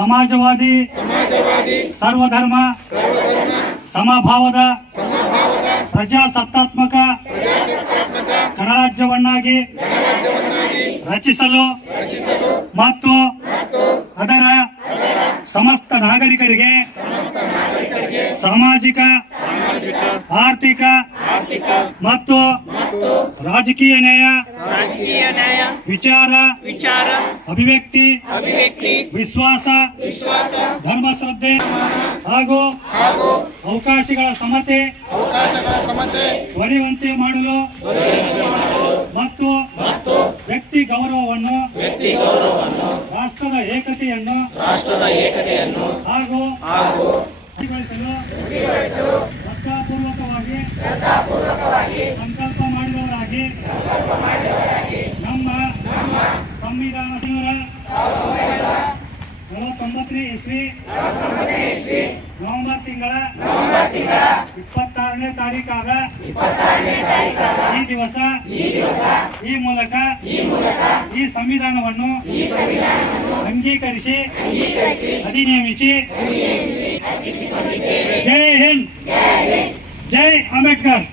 ಸಮಾಜವಾದಿ ಸರ್ವಧರ್ಮ ಸಮಭಾವದ ಪ್ರಜಾಸತ್ತಾತ್ಮಕ ಗಣರಾಜ್ಯವನ್ನಾಗಿ ರಚಿಸಲು ಮತ್ತು ಅದರ ಸಮಸ್ತ ನಾಗರಿಕರಿಗೆ ಸಾಮಾಜಿಕ ಆರ್ಥಿಕ ಮತ್ತು ರಾಜಕೀಯ ನ್ಯಾಯ ವಿಚಾರ ಅಭಿವ್ಯಕ್ತಿ ವಿಶ್ವಾಸ ಧರ್ಮಶ್ರದ್ಧೆ ಹಾಗೂ ಅವಕಾಶಗಳ ಸಮತೆ ದೊರೆಯುವಂತೆ ಮಾಡಲು ಮತ್ತು ವ್ಯಕ್ತಿ ಗೌರವವನ್ನು ರಾಷ್ಟ್ರದ ಏಕತೆಯನ್ನು ಹಾಗೂ ಶ್ರದ್ಧಾಪೂರ್ವಕವಾಗಿ ಸಂಕಲ್ಪ ಮಾಡಿದವರಾಗಿ ನಮ್ಮ ಸಂವಿಧಾನ 1949 ಇಸ್ವಿ ನವೆಂಬರ್ ತಿಂಗಳ 26ನೇ ತಾರೀಕಾದ ಈ ದಿವಸ ಈ ಮೂಲಕ ಈ ಸಂವಿಧಾನವನ್ನು ಅಂಗೀಕರಿಸಿ ಅಧಿನಿಯಮಿಸಿ ಜೈ ಹಿಂದ್, ಜೈ ಅಂಬೇಡ್ಕರ್.